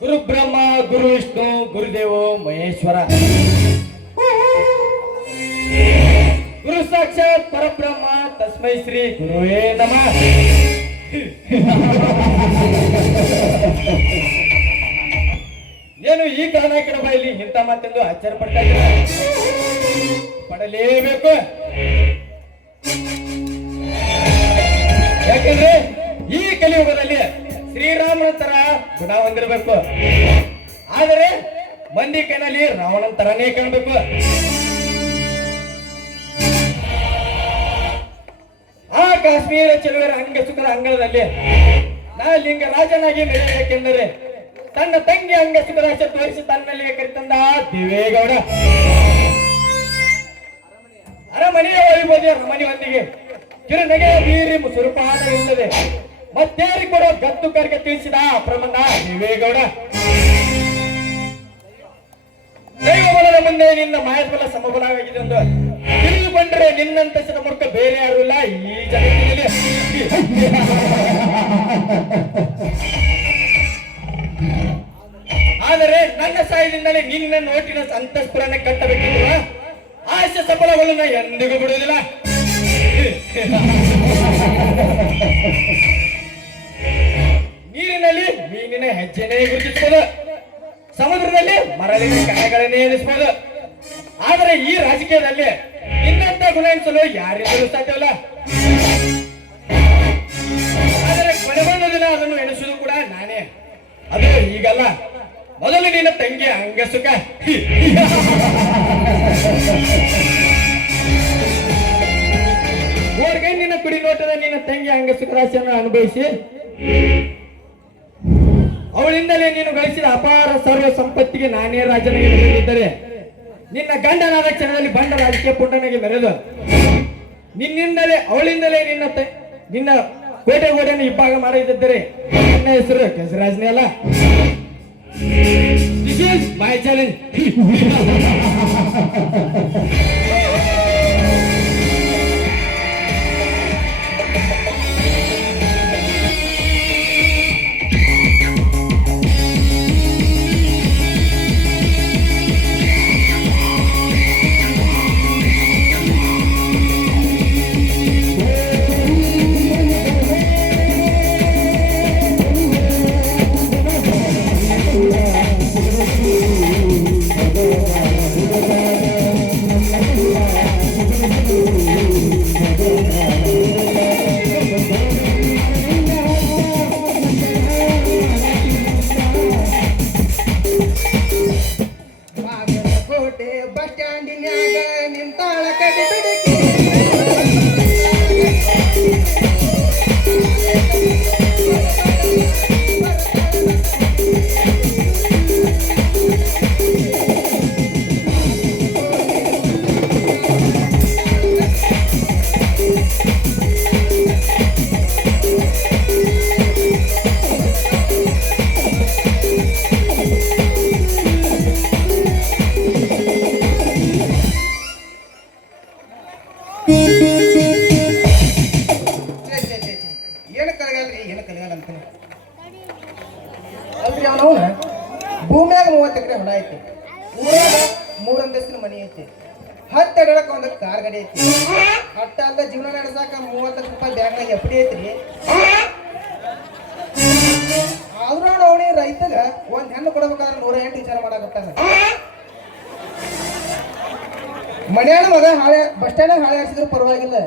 ಗುರು ಬ್ರಹ್ಮ ಗುರು ವಿಷ್ಣು ಗುರುದೇವೋ ಮಹೇಶ್ವರ ಗುರು ಸಾಕ್ಷಾತ್ ಪರಬ್ರಹ್ಮ ತಸ್ಮೈ ಶ್ರೀ ಗುರುವೇ ನಮಃ. ಏನು ಈ ಕರ್ನಾಟಕದ ಬಾಯಲ್ಲಿ ಇಂಥ ಮಾತೆಂದು ಆಶ್ಚರ್ಯ ಪಡ್ತಾ ಇದ್ದೀರಾ? ಪಡಲೇಬೇಕು. ಯಾಕಂದ್ರೆ ಈ ಕಲಿಯುಗದಲ್ಲಿ ಶ್ರೀರಾಮನ ತರ ಗುಣ ಹೊಂದಿರಬೇಕು, ಆದರೆ ಮಂದಿ ಕೈನಲ್ಲಿ ರಾವಣನ ತರನೇ ಕಾಣಬೇಕು. ಆ ಕಾಶ್ಮೀರ ಚಳುವರ ಅಂಗಸುಕರ ಅಂಗಳದಲ್ಲಿ ನಾ ಲಿಂಗರಾಜನಾಗಿ ಮೆರೆಯಬೇಕೆಂದರೆ ತನ್ನ ತಂಗಿ ಅಂಗಸುಕರ ತೋರಿಸಿ ತನ್ನಲ್ಲಿ ಕರೆತಂದ ದೇವೇಗೌಡ ಅರಮನೆಯ ವೈಭೋದಿಯ ರಮಣಿಯೊಂದಿಗೆ ಕಿರುನಗೆಯ ಬೀರಿ ಸುರುಪಾನವಿಲ್ಲದೆ ಮತ್ತೇರಿ ಕೊಡೋ ಗತ್ತು ಕರ್ಗೆ ತಿಳಿಸಿದ ಅಪ್ರಮನ್ನ ದೇವೇಗೌಡ. ದೈವಬಲದ ಮುಂದೆ ನಿನ್ನ ಮಾಯಬಲ ಸಮಬಲವಾಗಿದೆ ಎಂದು ತಿಳಿದುಕೊಂಡರೆ ನಿನ್ನಂತ ಮೂರ್ಖ ಬೇರೆ ಯಾರು ಇಲ್ಲ ಈ ಜಗತ್ತಿನಲ್ಲಿ. ಆದರೆ ನನ್ನ ಸಹಾಯದಿಂದಲೇ ನಿನ್ನ ನೋಟಿನ ಅಂತಸ್ಪುರನ ಕಟ್ಟಬೇಕಿರುವ ಆಶೆ ಸಫಲಗಳನ್ನು ಎಂದಿಗೂ ಬಿಡುವುದಿಲ್ಲ. ನೀರಿನಲ್ಲಿ ಮೀನಿನ ಹೆಜ್ಜೆನೇ ಗುರುತಿಸಬಹುದು, ಸಮುದ್ರದಲ್ಲಿ ಮರಳಿನ ಕಣಗಳನ್ನೇ ಎನಿಸಬಹುದು. ಆದರೆ ಈ ರಾಜಕೀಯದಲ್ಲಿ ನಿನ್ನಂತ ಗುಣ ಎನಿಸಲು ಯಾರಿಂದಲೂ ಸಾಧ್ಯವಿಲ್ಲ. ಆದರೆ ಕೊನೆಗೊಂದು ದಿನ ಅದನ್ನು ಎನಿಸುವುದು ಕೂಡ ನಾನೇ. ಅದು ಈಗಲ್ಲ, ಮೊದಲು ನಿನ್ನ ತಂಗಿ ಅಂಗಸುಕ. ಓರ್ಗೈ ನಿನ್ನ ಕುಡಿ ನೋಟದ ನಿನ್ನ ತಂಗಿ ಅಂಗಸುಕ ರಾಶಿಯನ್ನು ಅನುಭವಿಸಿ ಅವಳಿಂದಲೇ ನೀನು ಗಳಿಸಿದ ಅಪಾರ ಸರ್ವ ಸಂಪತ್ತಿಗೆ ನಾನೇ ರಾಜನಾಗಿ ಮೆರೆದಿದ್ದರೆ ನಿನ್ನ ಗಂಡನಾದ ಕ್ಷಣದಲ್ಲಿ ಬಂಡ ರಾಜಕೀಯ ಪುಂಡನಾಗಿ ಮೆರೆದು ನಿನ್ನಿಂದಲೇ ಅವಳಿಂದಲೇ ನಿನ್ನ ಕೋಟೆ ಗೋಡೆಯನ್ನು ಇಬ್ಬಾಗ ಮಾಡದಿದ್ದರೆ ನನ್ನ ಹೆಸರು ಕೆಸರಾಜನೇ ಅಲ್ಲ. This is my challenge. ಕಲಿಯಲ್ಲ ಅಂತಾನೆ ಅಲ್ರಿ ಅವನವನ ಭೂಮಿಯಾಗ 30 ಎಕರೆ ಹೊಲ ಐತಿ ಊರಾಗ 3 ಅಂತಸ್ತಿನ ಮನಿ ಐತಿ 10 ಅಡಳಕ ಒಂದು ಕಾರ್ ಗಾಡಿ ಐತಿ ಅಟ್ಟ ಅಲ್ಲ ಜೀವನ ನಡೆಸಾಕ 30 ಲಕ್ಷ ರೂಪಾಯಿ ಬ್ಯಾಂಕ್ನಾಗ ಎಫ್ ಡಿ ಐತ್ರಿ ಆದ್ರೂ ಅವನೇ ರೈತಗ ಒಂದ್ ಹೆಣ್ಣು ಕೊಡ್ಬೇಕಾದ್ರೆ 108 ವಿಚಾರ ಮಾಡಾಕತ್ತಾನ ಮನೆಯಾಳ ಮಗ ಹಾಳೆ ಬಸ್ ಸ್ಟ್ಯಾಂಡ್ ಹಾಳೆ ಹಾಕ್ಸಿದ್ರು ಪರವಾಗಿಲ್ಲ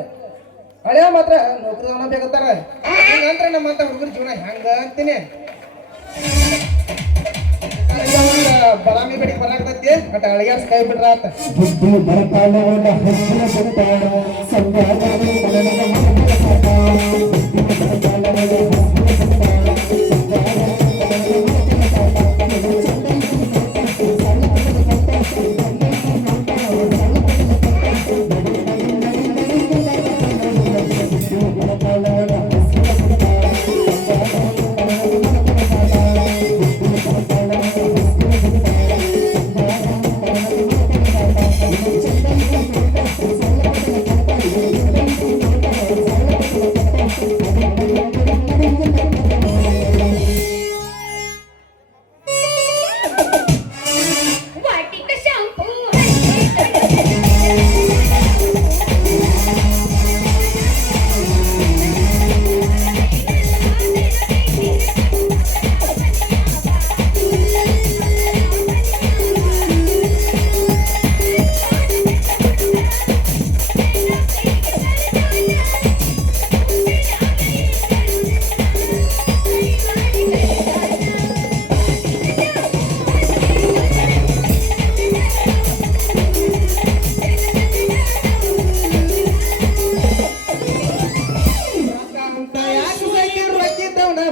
ಹಳೆಯ ಮಾತ್ರ ನೌಕರಿದವನ ಬೇಕತ್ತಾರ ಹಿಂಗಂತ್ರ ನಮ್ಮಂತ ಹುಡುಗರ ಜೀವನ ಹೆಂಗ ಅಂತೀನಿ ಬಲಾಮಿ ಬೆಡಿ ಬರಾಕತ್ತೈತಿ ಬಟ್ ಅಳಿಯಾರ್ಸ್ ಕೈ ಬಿಡ್ರ ಆತ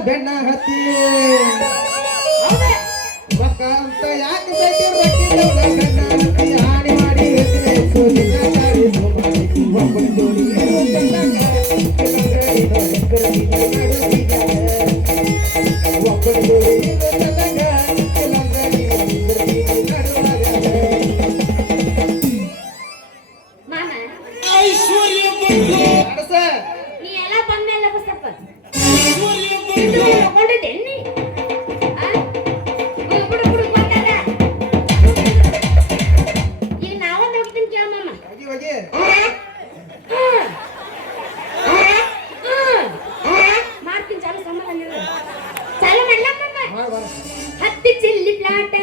ಬೆಣ್ಣ ಹತ್ತಿ ರೊಕ್ಕ ಅಂತ ಯಾಕೆ ಬೆಣ್ಣ ಹತ್ತಿ ಹಾನಿ ಮಾಡಿ ಒಬ್ಬನ ಜೋಡಿ ಹತ್ತಿ ಚಿಲ್ಲಿ ಪ್ಲಾಟ್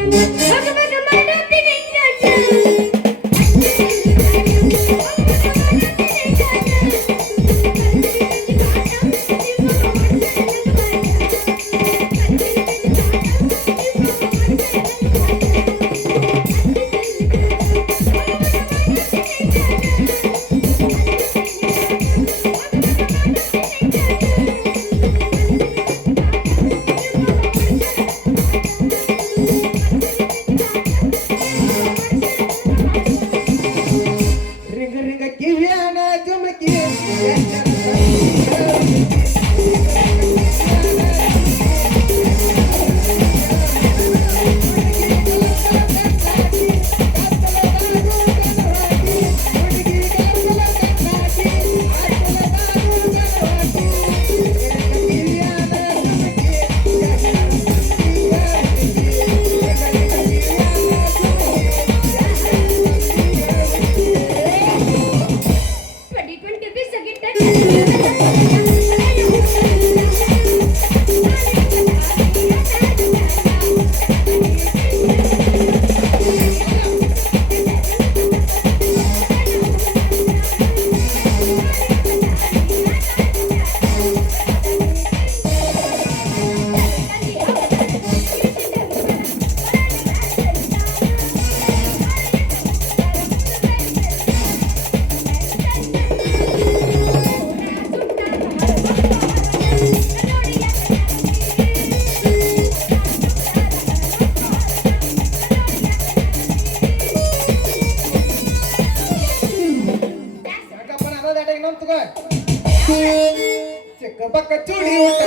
ಚಿಕ್ಕ ಪಕ್ಕ ಚೂಡಿ ಊಟ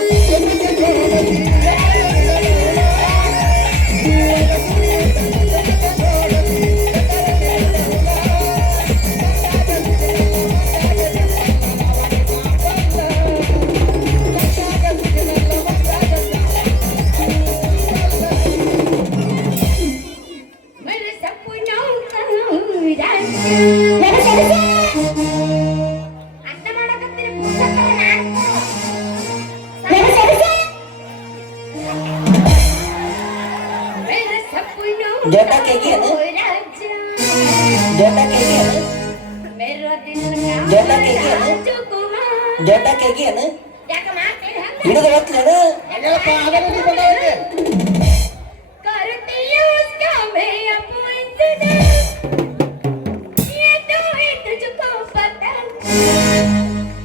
ಜೋಟ ಕೇಗಿ ಏನು कोई राजा ಜೋಟ ಕೇಗಿ ಏನು मेरा दिल का ಜೋಟ ಕೇಗಿ ಏನು राजकुमार ಜೋಟ ಕೇಗಿ ಏನು ಯಾಕೆ ಮಾಡ್ತೀರಿ ಹಂಗ ಹಿಡಿದು ಗೊತ್ತಲೇನು ಹೇಳಪ್ಪ ಅದನ್ನ ನೀ ಬಂದವತ್ತೆ करती हूँ उसका मैं appointment ये तो है तुझको पता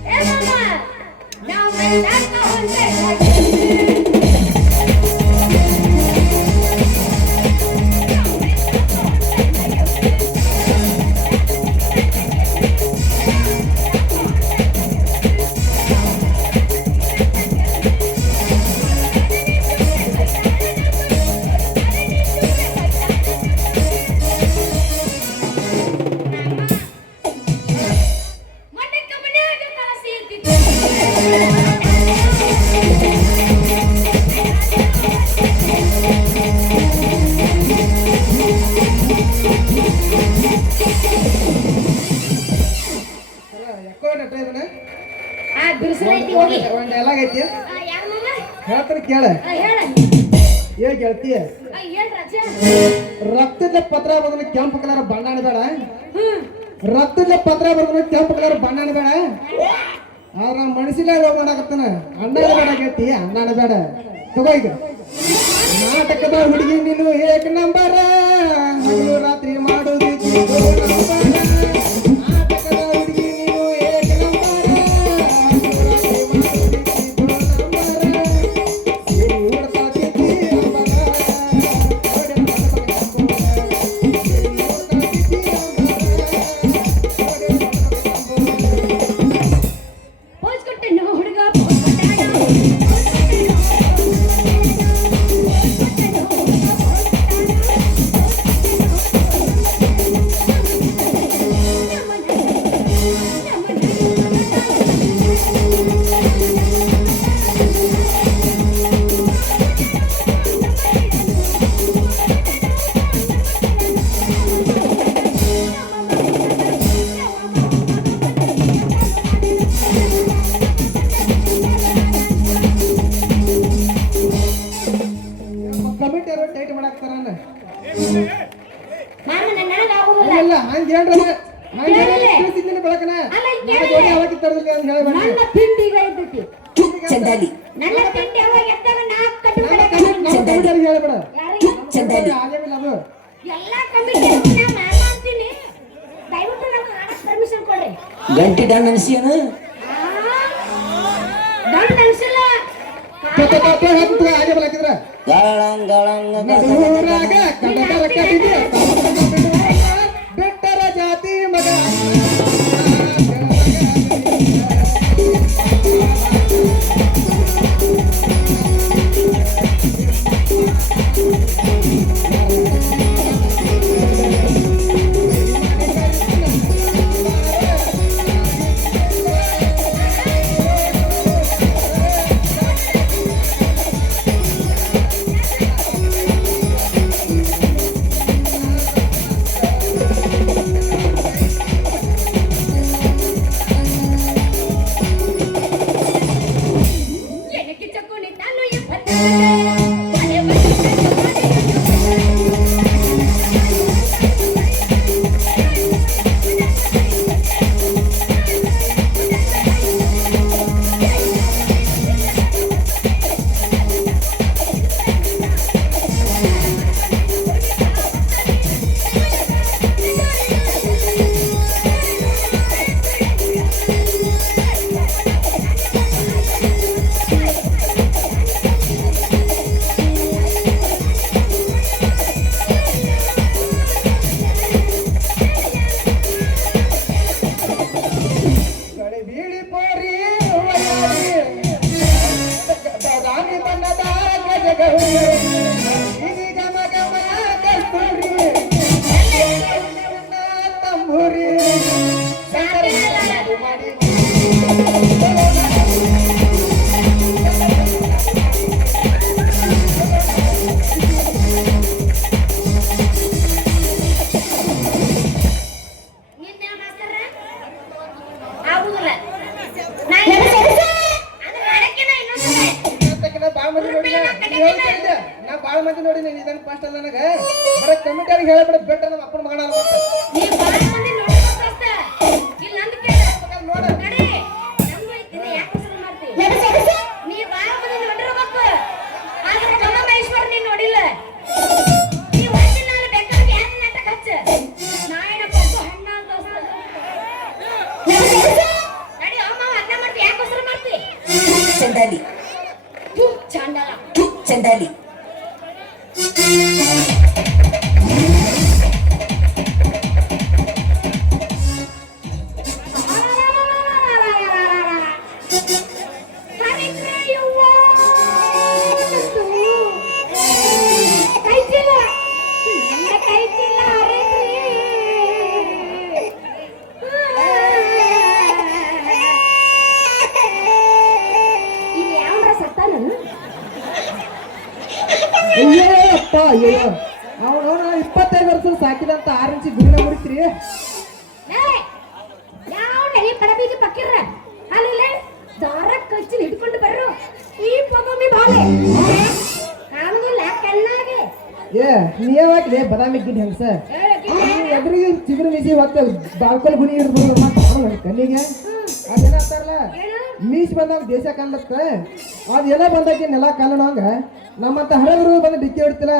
ए मामा now मैं कौन से ಮೊನ್ನೆ ಕಮನ್ಯಾಗ ಕಳಿಸಿದ್ದೆ ಯಾಕೋ ನಟ ಇದನ್ನ ಆ ಬಿರುಸೈತಿ ಹೋಗಿ ಒಂದು ಡೈಲಾಗ್ ಐತಿ ಯಾರ ಮಾಮ ಹೇಳ್ತಾನೆ ಕೇಳ ಹೇಳ ಏ ಗೆಳತಿ ಏನ್ ರಾಜ ರಕ್ತದ ಪತ್ರ ಬರೋದನ್ನ ಕೆಂಪು ಕಲರ್ ಬಣ್ಣ ಬೇಡ ಹ್ಮ್ ರಕ್ತದ ಪತ್ರ ಬರೋದನ್ನ ಕೆಂಪು ಕಲರ್ ಬಣ್ಣ ಬೇಡ ಆದ್ರ ಮನಸ್ಸಿನಾಗ ಹೋಗಿ ಮಾಡಾಕತ್ತಾನ ಅಣ್ಣ ಬೇಡ ಗೆಳತಿ ಅಣ್ಣ ಬೇಡ ತಗೋ ಈಗ ನಾಟಕದ ಹುಡುಗಿ ನೀನು ಏಕ ನಂಬರ ಹಗಲು ರಾತ್ರಿ ಮಾಡೋದು ನಾಟಕದ ಹುಡುಗಿ ನೀನು ಏಕ ನಂಬರ ಹಗಲು ರಾತ್ರಿ ಪೋಸ್ ಕೊಟ್ಟೆ ಹುಡುಗ ಪೋಸ್ ಕೊಟ್ಟಾನ ಕಮಿಟಿ ಅವರು ಟೈಟ್ ಮಾಡಾಕ್ತಾರ ಮಾಮ ನನಗಾಗೋದಿಲ್ಲ ಇಲ್ಲ ಹಂಗ ಹೇಳ್ರಿ ಬೆಳಕನ ಅಲ್ಲ, ಈಗ ನಾನು ಗೋಡೆ ಅವತ್ತಿ ತರದಿಲ್ಲ ಅಂತ ಹೇಳಬೇಡ ನನ್ನ ತಿಂಡಿಗೆ ಇದ್ದೈತಿ ಚುಪ್ ಚಂದಾಲಿ ನನ್ನ ತಿಂಡಿ ಅವಾಗ ಎದ್ದಾಗ ನಾಲ್ಕು ಕಟ್ಟು ಕಡೆ ಕಮಿಟಿ ಹೇಳ್ಬೇಡ ಚುಪ್ ಚಂದಾಲಿ ಆಗೇನಿಲ್ಲ ಅದು ಎಲ್ಲ ಕಮಿಟಿ ನಾ ಮಾಮ ಅಂತೀನಿ ದಯವಿಟ್ಟು ನಮ್ಗೆ ಆಡಕ್ ಪರ್ಮಿಷನ್ ಕೊಡ್ರಿ ಗಂಟಿ ಡನ್ ಅನ್ಸಿಯನು ದೊಡ್ಡ ಅನ್ಸಿಲ್ಲ ಹತ್ತು ಹಾಗೆ ಬೆಳಕಿದ್ರ ಗಳಂಗ್ ಗಳಂಗ್ ನಡುವರಾಗ ಕಡತರ ಕಡಿಗೆ ಬೆಟ್ಟರ ಜಾತಿ ಮಗ ಮಂದಿ ನೋಡಿ ನೀನು ಇದನ್ನ ಫಸ್ಟ್ ಅಲ್ಲ ನನಗೆ ಬರೀ ಕಮಿಟಿಯವ್ರಿಗೆ ಹೇಳಬೇಡ ಬೆಟ್ಟ ನಮ್ಮ ಅಪ್ಪನ ಮಗನ ಅಲ್ಲ ಮತ್ತೆ ನೀ ಬಾಳ ಮಂದಿ ನೋಡ್ಬೇಕು ಅಷ್ಟ. ಇಲ್ಲಿ ನಂದು ಕೇಳ ನೋಡ ನಡಿ ನಮ್ದು ಐತಿ ನೀ ಯಾಕೆ ಹೆಸರು ಮಾಡ್ತಿ ನೀ ಬಾಳ ಮಂದಿ ನೋಡಿರ್ಬೇಕು ಆದ್ರೆ ಕಮಮೇಶ್ವರ್ ನೀ ನೋಡಿಲ್ಲ ನೀ ಒಂದಿನ ಅಲ್ಲಿ ಬೇಕಾದ್ರೆ ಯಾರು ನಾಟಕ ಹಚ್ಚ ನಾಯಿನ ಕೊಟ್ಟು ಹಣ್ಣ ಅಂತ ನಡಿ ಅಮ್ಮ ಅನ್ನ ಮಾಡ್ತಿ ಯಾಕೆ ಹೆಸರು ಮಾಡ್ತಿ ಚಂದಾಲಿ ಥು, ಚಾಂಡಾಲ ಚಂದಾಲಿ ಅಯ್ಯೋ ಅಪ್ಪ ಅಯ್ಯೋ ಅವನು 25 ವರ್ಷ ಸಾಕಿದಂತ 6 ಇಂಚಿ ಗುಂಡ ಮುರಿತ್ರಿ ಪಡಬೀದಿ ಪಕ್ಕಿರ ಅಲ್ಲಿ ದಾರ ಕಚ್ಚಿ ಹಿಡ್ಕೊಂಡು ಬರ್ರು ಈ ಪೊಮ್ಮಿ ಬಾಳೆ ಕಾಣುದಿಲ್ಲ ಕಣ್ಣಾಗೆ ಏ ನೀವಾಗ್ಲೇ ಬದಾಮಿ ಗಿಡ್ ಹೆಂಗ್ಸ ಎದುರಿಗೆ ಚಿಗುರು ಮೀಸಿ ಹೊತ್ತ ಬಾಳ್ಕೊಲ್ ಗುಣಿ ಹಿಡಿದ್ರು ಕಣ್ಣಿಗೆ ಅದೇನಂತಾರಲ್ಲ ಮೀಸ್ ಬಂದಾಗ ದೇಶ ಕಂಡತ್ತ ಅದೆಲ್ಲ ಬಂದಾಕಿ ನೆಲ ಕಾಲಣಂಗ ನಮ್ಮಂತ ಹರಗರು ಬಂದು ಡಿಕ್ಕಿ ಹೊಡಿತಿಲ್ಲ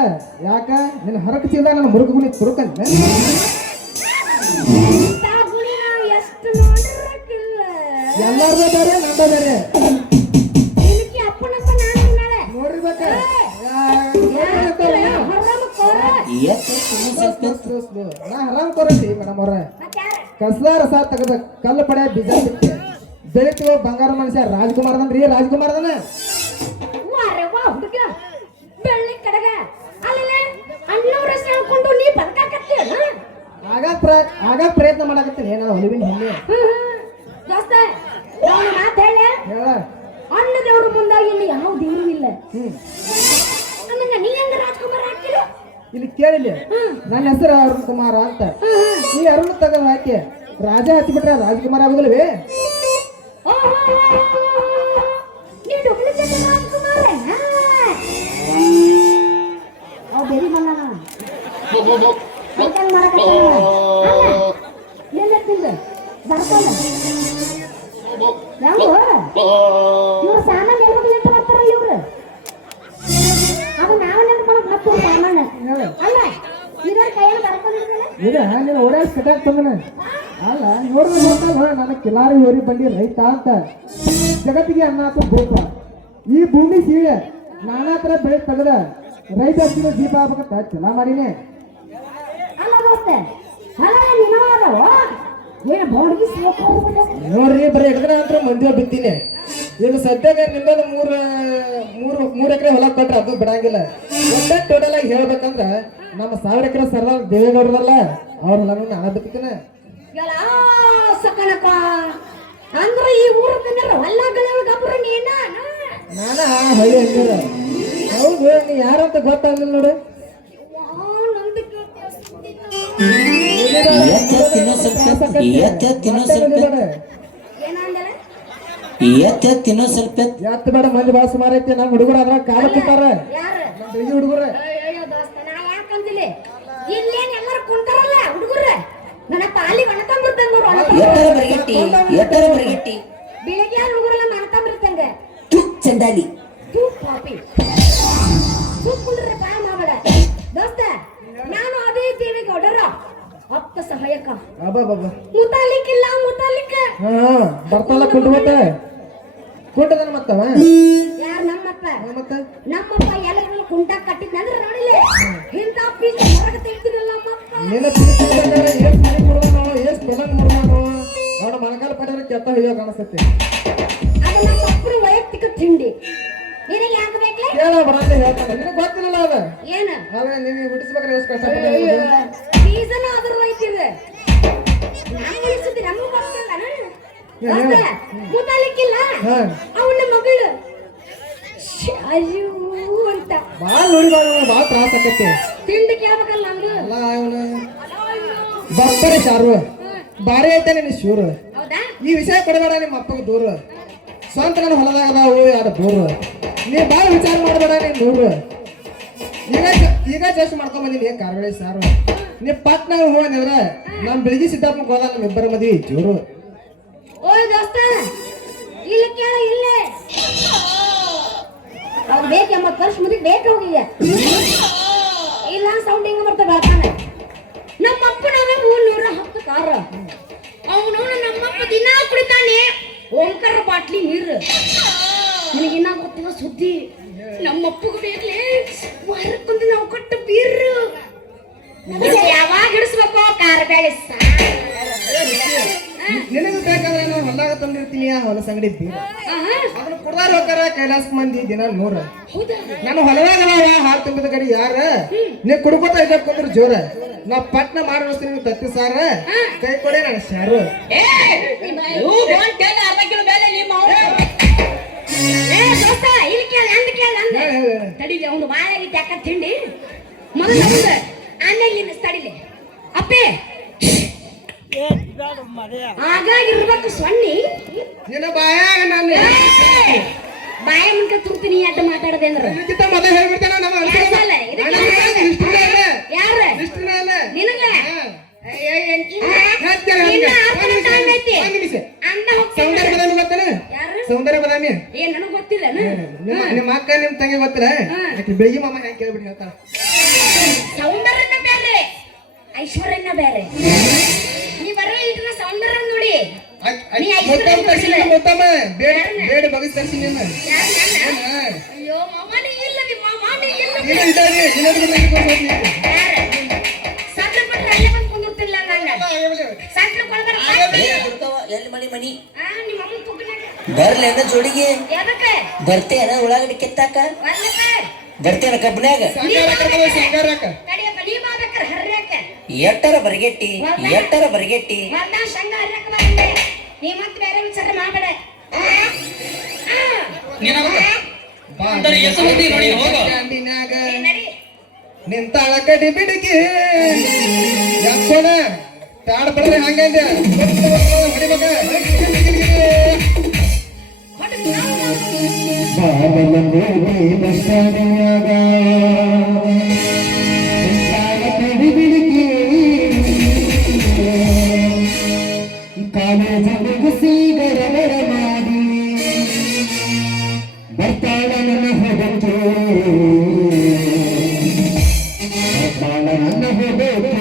ಯಾಕ ನಿನ್ನ ಹರಕ ಚೀಲ ನನ್ನ ಮುರುಗ ಗುಣಿ ತುರುಕಂತ ಎಷ್ಟು ನೋಡಿರಕ್ಕಿಲ್ಲ ಎಲ್ಲಾರ್ದು ಬೇರೆ ನಂದ ಬೇರೆ ನಿನಗೆ ಅಪ್ಪನಪ್ಪ ನಾನು ನಾಳೆ ನೋಡಿರ್ಬೇಕ ನಾ ಹರಾಮ್ ಕೊರತಿ ಮೇಡಮ್ ಅವ್ರ ಕಸದ ರಸ ತೆಗದ ಕಲ್ಲು ಪಡೆ ಬೀಜ ಬಿಟ್ಟೆ ಬೆಳಿತೀವ ಬಂಗಾರ ಮನುಷ್ಯ ರಾಜ್ಕುಮಾರ್ ಅದನ್ರಿ ರಾಜ್ಕುಮಾರ್ ಅದನ್ನ ಹುಡುಗ ಬೆಳ್ಳಿ ಕಡಗ ಅಲ್ಲಿ ಅಣ್ಣವ್ರ ಹೆಸರು ಹೇಳ್ಕೊಂಡು ನೀ ಬದುಕಾಕತ್ತೀಯ ಆಗ ಪ್ರಯತ್ನ ಮಾಡಕತ್ತೀನಿ ನಾನು ಒಲಿವಿನ ಹೆಣ್ಣೆ ದೋಸ್ತ ನಾನು ಮಾತು ಹೇಳ ಹೇಳ ಅಣ್ಣ ದೇವ್ರ ಮುಂದಾಗಿ ಇಲ್ಲಿ ಯಾವ ದೇವ್ರು ಇಲ್ಲ ಅನ್ನಂಗ ನೀ ಹೆಂಗ ರಾಜ್ಕುಮಾರ್ ಆಗ್ತಿಲ್ಲ ಇಲ್ಲಿ ಕೇಳಿಲ್ಲ ನನ್ನ ಹೆಸರು ಅರುಣ್ ಕುಮಾರ್ ಅಂತ ಈ ಅರುಣ್ ತಗದ್ ಹಾಕಿ ರಾಜ ಹಚ್ಚಿಬಿಟ್ರೆ ರಾಜ್ಕುಮಾರ್ ಆಗುದಿಲ್ವೇ ನೀ ಡೂಪ್ಲಿಕೇಟ್ ರಾಜ್ಕುಮಾರ್ ಅವ್ ಬೇರೆ ಬಂದಾನ ಐತನ್ ಮಾಡಕತ್ತಾನ ಎಲ್ಲ ತಿಂದ ಬರ್ತಾನ ಯಾವ ಇವ್ರು ಸಾಮಾನ್ಯ ಇರೋದಿಲ್ಲ ಅಂತ ಬರ್ತಾರಲ್ಲ ಇವ್ರು ಅದು ನಾವು ನೆನ್ಕೊಳಕ್ ಮತ್ತೆ ಸಾಮಾನ್ಯ ಅಲ್ಲ ಇದ್ರ ಕೈಯಲ್ಲಿ ಬರ್ಕೊಂಡಿದ್ರಲ್ಲ ಇದ ನೀನು ಓಡಾಡಿ ಕಟ್ಟಾಕ್ ತಂದನ ಅಲ್ಲ ನೋಡಿದ್ರೆ ನೋಡ್ತಾನ ನನ್ನ ಕಿಲಾರಿ ಹೋರಿ ಬಂಡಿ ರೈತ ಅಂತ ಜಗತ್ತಿಗೆ ಅನ್ನ ಹಾಕೋ ಭೂಪ ಈ ಭೂಮಿ ಸೀಳೆ ನಾನಾ ತರ ಬೆಳೆ ತೆಗದ ರೈತ ಹಚ್ಚಿದ ದೀಪ ಆಗ್ಬೇಕಂತ ಚಲ ಮಾಡಿನೇ ಅಲ್ಲ ದೋಸ್ತ ಅಲ್ಲ ನಿನವಾದವ ಏನು ಬೋರ್ಗಿ ನೋಡ್ರಿ ಬರೀ ಎಕರೆ ಅಂತ ಮಂದಿ ಬಿತ್ತೀನಿ ಈಗ ಸದ್ಯಕ್ಕೆ ನಿಮ್ಮದು ಮೂರು ಎಕರೆ ಹೊಲ ಕೊಟ್ರೆ ಅದು ಬಿಡಂಗಿಲ್ಲ ಒಂದೇ ಟೋಟಲ್ ಆಗಿ ಹೇಳ್ಬೇಕಂದ್ರ ನಮ್ಮ 1000 ಎಕರೆ ಸರ್ದಾರ್ ದೇವೇಗೌಡರಲ್ಲ ಅವ್ರ ಹೊಲನು ನಾನು ಬಿತ್ತೀನಿ ಸಕಣಪ್ಪ ಅಂದ್ರೆ ಈ ಊರು ತಿನ್ನರ ಹೊಲಗಳ ಗಬ್ರ ನೀನ ನಾನ ಹಳ್ಳಿ ಹಂಗಾರ ಹೌದು ನೀ ಯಾರಂತ ಗೊತ್ತಾಗಲಿಲ್ಲ ನೋಡು ತಿನ್ನೋ ಸ್ವಲ್ಪ ಎತ್ತ ಬೇಡ ಮಂದಿ ಬಾಳ ಸುಮಾರು ಐತಿ ನಮ್ಮ ಹುಡುಗರು ಅದ್ರ ಕಾಲ ಕೂತಾರ ನಮ್ಮ ಬೆಳಗ್ಗೆ ಹುಡುಗರು ಇಲ್ಲೇನ್ ಎಲ್ಲರೂ ಕುಂತಾರಲ್ಲ ಹುಡುಗರ ನನ್ನ ಪಾಲಿಗೆ ಅಣ್ಣತಂಬಿರ್ತಂಗ ಬೆಳಿಗ್ಗೆ ಹುಡುಗರೆಲ್ಲ ಅಣ್ಣತಂಬಿರ್ತಂಗ ಚಂದಾಲಿ ಪಾಪಿ ಕುಂಡ್ರೆ ಬಾಯ್ ಮಾಡಬೇಡ ದೋಸ್ತ ನಾನು ಅದೇ ದೇವೇಗೌಡರ ಅಪ್ಪ ಸಹಾಯಕ ಮುತಾಲಿಕ್ಕಿಲ್ಲ ಮುತಾಲಿಕ್ಕ ಬರ್ತಾಳ ಕುಂಟದನ ಮತ್ತವ ಯಾರ ನಮ್ಮಪ್ಪ ಮತ್ತೆ ನಮ್ಮಪ್ಪ ಎಲ್ಲರೂ ಕುಂಟ ಕಟ್ಟಿದ್ನಂದ್ರೆ ನೋಡಿಲ್ಲ ಇಂಥ ಪೀಸ್ ಹೊರಗೆ ತೆಗ್ದಿರಲ್ಲ ನಮ್ಮಪ್ಪ ನಿನ್ನ ಎಷ್ಟು ಮನೆ ಮುಡ್ದಾನೋ ಎಷ್ಟು ಪಲಂಗ್ ಮುಡ್ದಾನೋ ಅವನ ಮನಕಾಲ ಪಡೆದ್ರೆ ಕೆತ್ತ ಹೋಗ್ಯೋ ಕಾಣಿಸ್ತೈತಿ ಅದು ನಮ್ಮ ಅಪ್ಪನ ವೈಯಕ್ತಿಕ ತಿಂಡಿ ನಿನಗೆ ಯಾಕೆ ಬೇಕೇ ಕೇಳ ಬರಂತ ಹೇಳ್ತಾನೆ ನಿನಗೆ ಗೊತ್ತಿಲ್ಲ ಅದ ಏನ ಅವೇ ನೀವು ಬಿಡಿಸ್ಬೇಕಾದ್ರೆ ಎಷ್ಟು ಕಷ್ಟ ಸೀಸನ್ ಆದ್ರೂ ಐತಿದೆ ನಾನು ಉಳಿಸುತ್ತೆ ನಮಗೂ ಗೊತ್ತಿಲ್ಲ ಮುತಾಲಿಕ್ಕಿಲ್ಲ ಅವನ ಮಗಳು ಅಯ್ಯೋ ಅಂತ ಭಾಳ ನೋಡಿ ಭಾಳ ತ್ರಾಸ ಆಕೈತಿ ತಿಂಡಿ ಕೇಳ್ಬೇಕಲ್ಲ ನಂದು ಅಲ್ಲ ಅವನು ಬರ್ತಾರೆ ಚಾರು ಬಾರಿ ಐತೆ ನಿನ್ನ ಶೂರು ಹೌದಾ ಈ ವಿಷಯ ಕೊಡಬೇಡ ನಿಮ್ಮ ಅಪ್ಪಗೆ ದೂರ ಸ್ವಂತ ನನ್ನ ಹೊಲದಾಗ ಅದಾವು ಯಾರು ದೂರ ನೀ ಭಾಳ ವಿಚಾರ ಮಾಡಬೇಡ ನೀನು ದೂರ ಈಗ ಜಸ್ಟ್ ಮಾಡ್ಕೊಂಡ್ ಬಂದಿನಿ ಕಾರ್ಬೇಳೆ ಸಾರು ನೀ ಪಟ್ನಾಗ ಹೋಗಂದ್ರ ನಮ್ ಬೆಳಿಗ್ಗೆ ಸಿದ್ದಪ್ಪನ ಹೋದ ನಮ್ಮ ಇಬ್ಬರ ಮದ್ವಿ ಜೋರು. ಓಯ್ ದೋಸ್ತ ಇಲ್ಲಿ ಕೇಳ ಇಲ್ಲೇ ಅವ್ರು ಬೇಕೆಂಬ ಖರ್ಚು ಮುದಿ ಬೇಕು ಹೋಗಿಯ ಇಲ್ಲ ಸೌಂಡ್ ಹಿಂಗ ಬರ್ತಾ ಬರ್ತಾನೆ. ನಮ್ಮಪ್ಪನವ 310 ಕಾರ ಅವನು ನಮ್ಮಪ್ಪ ದಿನ ಕುಡಿತಾನೆ ಓಂಕಾರ ಬಾಟ್ಲಿ ನೀರು. ನಿನಗಿನ್ನ ಗೊತ್ತಿಲ್ಲ ಸುದ್ದಿ ನಮ್ಮಪ್ಪಗೆ ಬೇಕಲೇ ವಾರಕ್ಕೊಂದು ನಾವು ಕೊಟ್ಟ ಬೀರು ಯಾವಾಗ ಹಿಡಿಸ್ಬೇಕು ಕಾರ ಬೇಳೆ ನಿನಗೆ ಬೇಕಾದ್ರೆ ನಾನು ಹೊಲ್ದಾಗ ತಂದಿರ್ತೀನಿ ಆ ಹೊಲಸ ಅಂಗಡಿ ಬೀರ ಅದನ್ನ ಕುಡ್ದಾರ ಹೋಗಾರ ಕೈಲಾಸ ಮಂದಿ ದಿನ 100. ನಾನು ಹೊಲದಾಗ ಹಾಲು ತುಂಬಿದ ಕಡೆ ಯಾರ ನೀ ಕುಡ್ಕೋತ ಇದ್ದಕ್ ಕುಂದ್ರ ಜೋರ ನಾ ಪಟ್ನ ಮಾಡಿ ನೀವು ತತ್ತಿ ಸಾರ ಕೈ ಕೊಡೆ ನಾನು ಶಾರು. ತಡಿಲಿ ಅವನು ಬಾಯಾಗಿತ್ತು ಯಾಕ ತಿಂಡಿ ಮೊದಲ ಆಮೇಲೆ ತಡಿಲಿ ಅಪ್ಪೆ ಹಾಗಾಗಿರ್ಬೇಕು ಸೊನ್ನಿ ನಿನ್ನ ಬಾಯಾಗ ನಾನು ಬಾಯ ಮುಂಕ ತುರ್ತೀನಿ ಅಡ್ಡ ಮಾತಾಡದೆ ಅಂದ್ರೆ ಮೊದಲು ಹೇಳ್ಬಿಡ್ತೇನೆ ನಮ್ಮ ಯಾರ ನಿನಗ ಸೌಂದರ್ಯ ಬದಾಮಿ ಏನ್ ನನಗ್ ಗೊತ್ತಿಲ್ಲ ನಿಮ್ಮ ಅಕ್ಕ ನಿಮ್ ತಂಗಿ ಗೊತ್ತಿಲ್ಲ ಬೆಳಿಗ್ಗೆ ಮಾಮ ಹೆಂಗ್ ಕೇಳ್ಬಿಟ್ಟು ಹೇಳ್ತಾಳ ಸೌಂದರ್ಯನ ಬೇರೆ ಐಶ್ವರ್ಯನ ಬೇರೆ ನೀ ಬರೋ ಇದನ್ನ ಸೌಂದರ್ಯ ನೋಡಿ ನೀ ಐಶ್ವರ್ಯ ನೋಡಿಲ್ಲ. ಬೇಡ ಬಗಸ್ ತರಿಸಿ ನೀನು ಅಯ್ಯೋ ಮಾಮನಿ ಇಲ್ಲ ಮಾಮನಿ ಇಲ್ಲ ಸಣ್ಣ ಪಟ್ಟ ಅಲ್ಲೇ ಬಂದು ಕುಂದಿರ್ತಿಲ್ಲ ನಂಗ ಸಣ್ಣ ಕೊಡ್ತಾರ ಎಲ್ಲಿ ಮಣಿ ಮಣಿ ನಿಮ್ಮ ಅಮ್ಮ ತುಕ್ಕನಾಗ ಬರ್ಲಿ ಅನ್ನ ಜೋಡಿಗೆ ಎದಕ್ಕೆ ಬರ್ತೇನ ಉಳ್ಳಾಗಡ್ಡಿ ಕಿತ್ತಾಕ ಬರ್ಲಪ್ಪ ಬರ್ತೇನ ಕಬ್ಬನ್ಯಾಗ ತಡಿಯಪ್ಪ ನೀ ಮಾಡ್ಬೇಕಾರ ಹರ್ಯಾಕ ಎಟ್ಟರ ಬರಗೆಟ್ಟಿ ಎಟ್ಟರ ಬರಗೆಟ್ಟಿ ಮೊದ್ಲ ಶಂಗ ಹರ್ಯಾಕ ಬಂದೆ ನೀ ಮತ್ತೆ ಬೇರೆ ವಿಚಾರ ಮಾಡಬೇಡ ನಡಿ ನಿಂತಾಳ ಕಡಿ ಬಿಡಗಿ ಯಾಕೋಣ ತಾಡ ಬಡ್ರೆ ಹಂಗಂದೆ ಹೊಡಿಬೇಕ ಕಾಲೇಜ ಮುಗಿಸಿ ಗಡಬಡ ಮಾಡಿ ಬರ್ತಾಳ ನನ್ನ ಹೋಗಬೇಕು ಬರ್ತಾಳ ನನ್ನ ಹೋಗಬೇಕು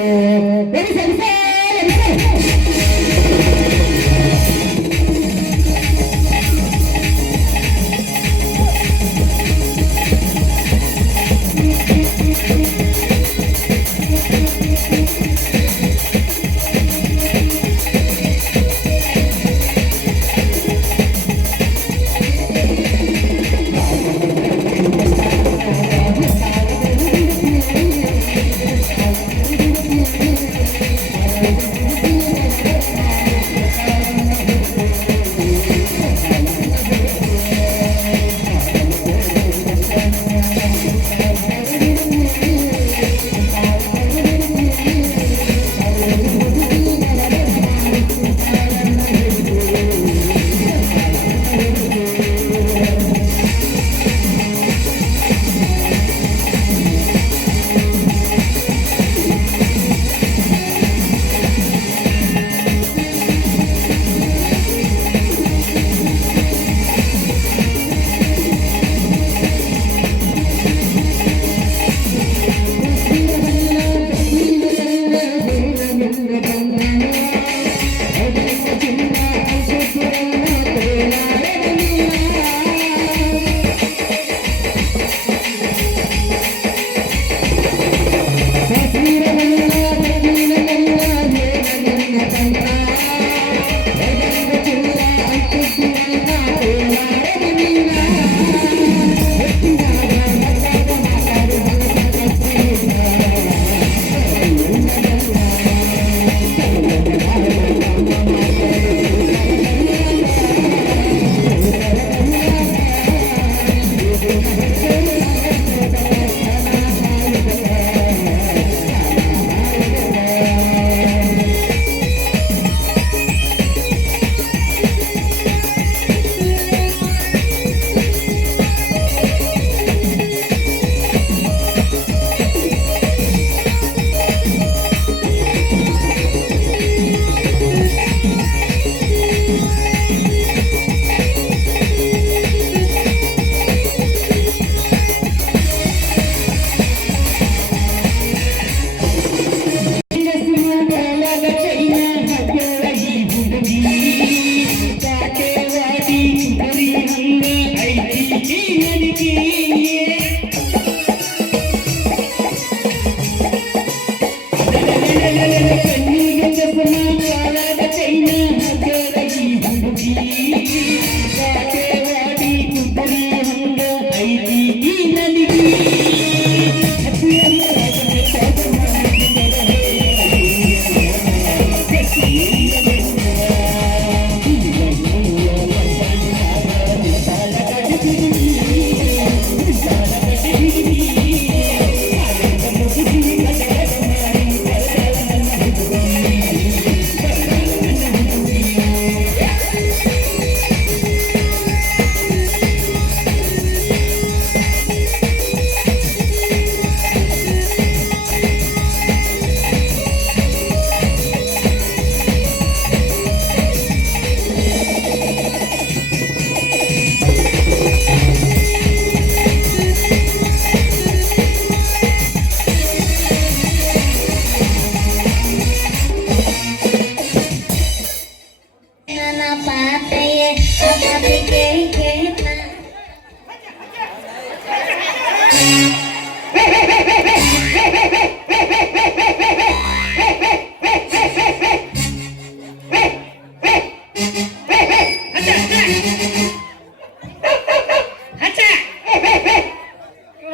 ನನ್ನ ಪಾತೆಯೇ ಅಪಾತಿಗೆ ಕೇಳ್ತಾ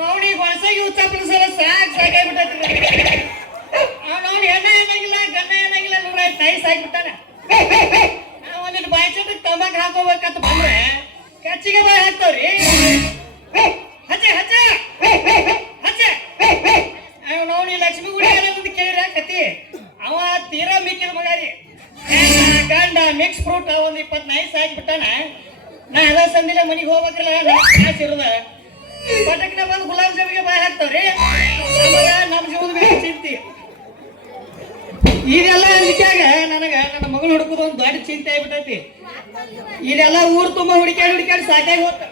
ಅವನಿಗೆ ಹೊಸಗಿ ಉಚ್ಚಾಪಿಸಲ ಸಾಕಾಗ್ಬಿಟ್ಟೈತಿ ಅವನು ಹೆಣ್ಣೆ ಏನಾಗಿಲ್ಲ ಗಂಡ ಏನಾಗಿಲ್ಲ ನೂರ ತಾಯಿ ಸಾಕ್ಬಿಟ್ಟಾನ ಒಂದಿಟ್ಟು ಬಾಯಿ ಚಟಕ್ಕೆ ತಂಬಾಕ್ ಹಾಕೋಬೇಕಂತ ಬಂದ್ರೆ ಕಚ್ಚಿಗೆ ಬಾಯಿ ಹಾಕ್ತಾವ್ರಿ ಹಚ್ಚೆ ಹಚ್ಚೆ ಹಚ್ಚೆ ಅವನು ಲಕ್ಷ್ಮಿ ಗುಡಿ ಏನಂತ ಕೇಳಿರ ಕತಿ ಅವ ತೀರಾ ಮಿಕ್ಕಿದ ಮಗ ರೀ ಗಂಡ ಮಿಕ್ಸ್ ಫ್ರೂಟ್ ಒಂದ್ 20 ನಾಯಿ ಸಾಕ್ಬಿಟ್ಟಾನ ನಾ ಎಲ್ಲ ಸಂದಿಲ್ಲ ಮನಿಗೆ ಹೋಗ್ಬೇಕಲ್ಲ ಕಾಸು ಇರೋದ ಪಟಕ್ನ ಬಂದು ಗುಲಾಬ್ ಜಾಮಿಗೆ ಬಾಯಿ ಹಾಕ್ತಾವ್ರಿ ನಮ್ಮ ಜೀವದ ಮೇಲೆ ಚಿಂತಿ ಇದೆಲ್ಲ ಅಂಜಿಕ್ಯಾಗ ನನಗ ನನ್ನ ಮಗಳು ಹುಡುಕುದು ಒಂದು ದೊಡ್ಡ ಚಿಂತೆ ಆಗ್ಬಿಟ್ಟೈತಿ ಇದೆಲ್ಲ ಊರು ತುಂಬ ಹುಡುಕ್ಯಾಡಿ ಸಾಕಾಗಿ ಹೋಗ್ತ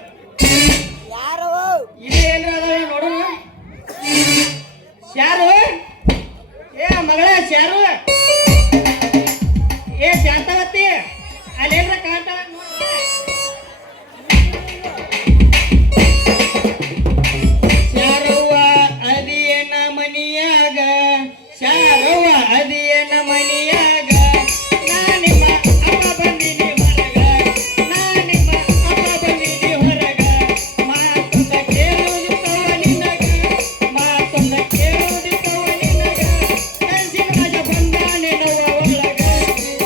ಇದೇ ಏನ್ರ ಅದಾವ ನೋಡೋಣ ಶಾರು ಏ ಮಗಳ ಶಾರು ಏ ಶಾಂತವತಿ ಅಲ್ಲೇನ್ರ ಕಾಣ್ತಾಳ ಶಾರವ್ವ ಅದಿಯನ ಮನಿಯಾಗ ಶಾರವ್ವ ಅದಿಯನ ಮನಿಯಾಗ ನಾ ನಿಮ್ಮ ಅಪ್ಪ ಬಂದಿನಿ ಹೊರಗ ನಾ ನಿಮ್ಮ ಅಪ್ಪ ಬಂದಿನಿ ಹೊರಗ ಮಾತೊಂದ ಕೇಳುವುದಿತ್ತವ ನಿನಗ ಮಾತೊಂದ ಕೇಳುವುದಿತ್ತವ ನಿನಗ ಕಂಚಿನ ರಾಜ ಬಂದಾನೆ ನವ್ವ ಒಳಗ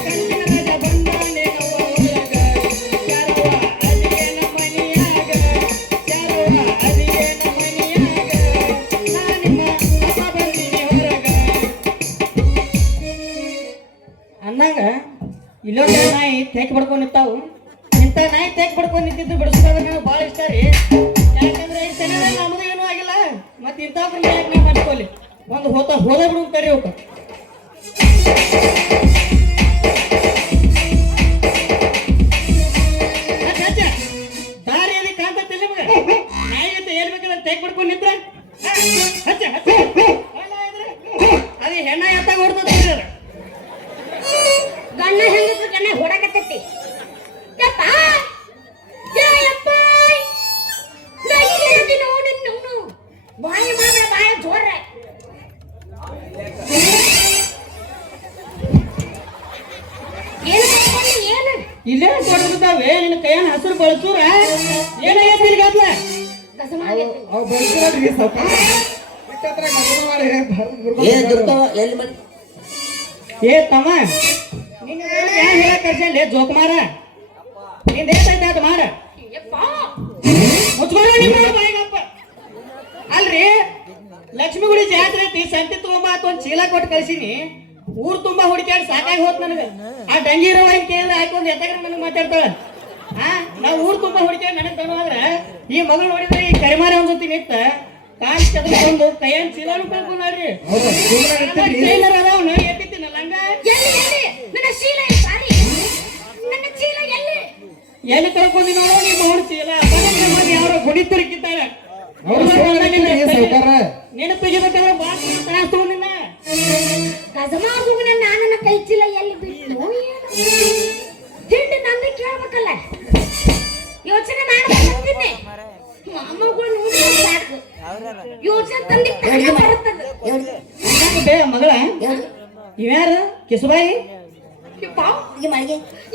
ಕಂಚಿನ ರಾಜ ಬಂದಾನೆ ನವ್ವ ಒಳಗ ಶಾರವ್ವ ಅದಿಯನ ಮನಿಯಾಗ ಶಾರವ್ವ ಅದಿಯನ ಮನಿಯಾಗ ನಾ ನಿಮ್ಮ ಅಪ್ಪ ಬಂದಿನಿ ಹೊರಗ ಅಂದಂಗ ಇಲ್ಲೊಂದು ನಾಯಿ ತೆಕ್ ಬಡ್ಕೊಂಡು ನಿಂತಾವು ಇಂಥ ನಾಯಿ ತೆಕ್ ಬಡ್ಕೊಂಡು ನಿಂತಿದ್ದು ಬಿಡಿಸ್ಕೊಳ್ಳೋದು ನನಗೆ ಭಾಳ ಇಷ್ಟ ರೀ ಯಾಕಂದ್ರೆ ಈ ಸೆನೆದಾಗ ನಮ್ದು ಏನೂ ಆಗಿಲ್ಲ ಮತ್ತೆ ಇಂಥವ್ರನ್ನ ಯಾಕೆ ನಾವು ಮಾಡ್ಕೊಳ್ಳಿ ಒಂದು ಹೋದ ಬಿಡು ಕರಿ ಹೋಗ ದಾರಿಯಲ್ಲಿ ಕಾಣ್ತತ್ತಿಲ್ಲ ನಿಮಗೆ ನಾಯಿ ಅಂತ ಹೇಳ್ಬೇಕಂದ್ರೆ ತೆಕ್ ಬಡ್ಕೊಂಡು ನಿಂತ್ರ ಹಚ್ಚ ಹಚ್ಚ ಅದೇ ಹೆಣ್ಣ ಎತ್ತಾಗ ಹೊಡ್ತದ ಗಣ್ಣ ಹೆಂಗಸ್ರು ಗಣ್ಣ ಹೊಡಕತ್ತೈತಿ ಯಪ್ಪ ಯಪ್ಪ ನಾ ಇಲ್ಲಿ ನೋಡಿ ನೋಡು ಬಾಯಿ ಮಾಡ ಬಾಯಿ ಜೋರ ಏನು ಇಲ್ಲೇ ಕೊಡ್ಬಿದ್ದಾವೆ ನಿನ್ನ ಕೈಯನ್ನ ಹಸಿರು ಬಳಸೂರ ಏನಾಗೈತಿ ನಿನಗಾದ್ಲ ಕಸಮ ಅವ್ ಬೆಳ್ಕೊಳ್ರಿ ಸ್ವಲ್ಪ ಬಿಟ್ಟತ್ರ ಕಸಮ ಮಾಡಿ ಏನ್ ದುರ್ಗವ ಎಲ್ಲಿ ಮನೆ ಏ ತಮ್ಮ ನಿನ್ನ ಯಾರು ಹೇಳಕ್ ಕರ್ಸಂಡೆ ಜೋಕುಮಾರ ನಿಂದ ಏತೈತೆ ಅದು ಮಾರ ಯಪ್ಪ ಮುಚ್ಕೊಳ್ಳೋ ನಿಮ್ಮ ಬಾಯಿಗಪ್ಪ ಅಲ್ರಿ ಲಕ್ಷ್ಮಿಗುಡಿ ಜಾತ್ರೆ ಐತಿ ಸಂತಿ ತಗೊಂಬಾತ ಒಂದ್ ಚೀಲ ಕೊಟ್ಟು ಕಳ್ಸಿನಿ ಊರ್ ತುಂಬಾ ಹುಡುಕ್ಯಾಡಿ ಸಾಕಾಗಿ ಹೋತ್ ನನಗ ಆ ಡಂಗಿರೋ ಹಿಂಗ್ ಕೇಳಿದ್ರೆ ಹಾಕೊಂಡ್ ಎತ್ತಾಗ ನನಗೆ ಮಾತಾಡ್ತಾಳ ನಾವು ಊರ್ ತುಂಬಾ ಹುಡುಕ್ಯಾಡಿ ನನಗ್ ತಗೋದ್ರ ಈ ಮಗಳು ನೋಡಿದ್ರೆ ಈ ಕರಿಮಾರಿ ಒಂದ್ ಜೊತೆ ನಿಂತ ಕಾಲ್ ಚದರ್ಕೊಂಡು ಕೈಯನ್ ಚೀಲನು ಕಳ್ಕೊಂಡ್ರಿ ಟ್ರೈಲರ್ ಅದಾವ ಎತ್ತಿನ ಲಂಗ ಎಲ್ಲಿ ನನ್ನ ಶೀಲ ಸಾರಿ ನನ್ನ ಚೀಲ ಎಲ್ಲಿ ಕಳ್ಕೊಂಡಿ ನೋಡೋ ನಿಮ್ಮ ಅವ್ರ ಚೀಲ ಮಾಡಿ ಯಾರೋ ಗುಡಿ ತುರುಕಿದ್ದಾಳೆ ನೀನು ತೆಗಿಬೇಕಾದ್ರೆ ಬಾಳ ತ್ರಾಸ ತಗೊಂಡಿನ ಗಜಮಾಗುನ ನನ್ನ ಕೈ ಚೀಲ ಎಲ್ಲಿ ಬಿಟ್ಟು ತಿಂಡಿ ನಂದು ಕೇಳ್ಬೇಕಲ್ಲ ಯೋಚನೆ ಮಾಡ್ಬೇಕಂತೀನಿ ಅಮ್ಮಗಳು ನೋಡಿ ಸಾಕು ಯೋಚನೆ ತಂದಿ ಬರುತ್ತದೆ ಮಗಳ ಇವ್ಯಾರು ಕಿಸುಬಾಯಿ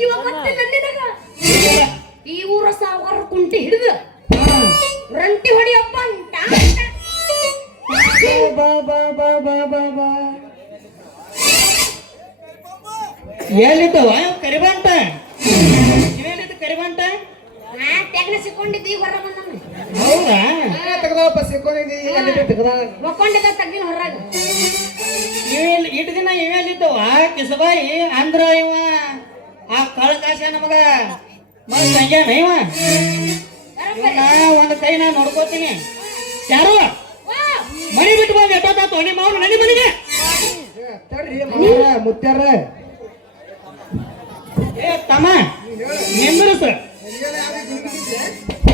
ಇವಾಗ ಗೊತ್ತಿಲ್ಲ ನಿನಗ ಈ ಊರ ಸಾವರ ಕುಂಟಿ ಹಿಡಿದು ರಂಟಿ ಹೊಡಿಯಪ್ಪ ಅಂತ ಬಾ ಬಾ ಬಾ ಬಾ ಬಾ ಬಾ ಎಲ್ಲಿದ್ದವ ಕರಿಬಂಟ ಇವೇನಿತ್ತು ಕರಿಬಂಟ ತೆಗ್ನ ಸಿಕ್ಕೊಂಡಿದ್ದಿ ಹೊರ ಬಂದಾನ ಹೌದಾ ತೆಗ್ದಪ್ಪ ಸಿಕ್ಕೊಂಡಿದ್ದಿ ಅಲ್ಲಿ ತೆಗ್ದ ಮಕ್ಕೊಂಡಿದ್ದ ತಗ್ಗಿನ ಹೊರಗ ಇಟ್ಟು ದಿನ ಇವೆಲ್ಲಿದ್ದವ ಕಿಸಬಾಯಿ ಅಂದ್ರ ಇವ ಆ ಕಳಕಾಶ ನಮಗ ಮತ್ ಸಂಜಾನ ಇವ ಇವನ ಒಂದ್ ಕೈ ನಾ ನೋಡ್ಕೋತೀನಿ ಯಾರು ಮನಿ ಬಿಟ್ಟು ಬಂದ್ ಎಷ್ಟೊತ್ತಾತು ನಿಮ್ಮ ಅವ್ನು ನಡಿ ಮನಿಗೆ ತಡ್ರಿ ಮುತ್ಯಾರ ಏ ತಮ್ಮ ನಿಂದ್ರು ಸರ್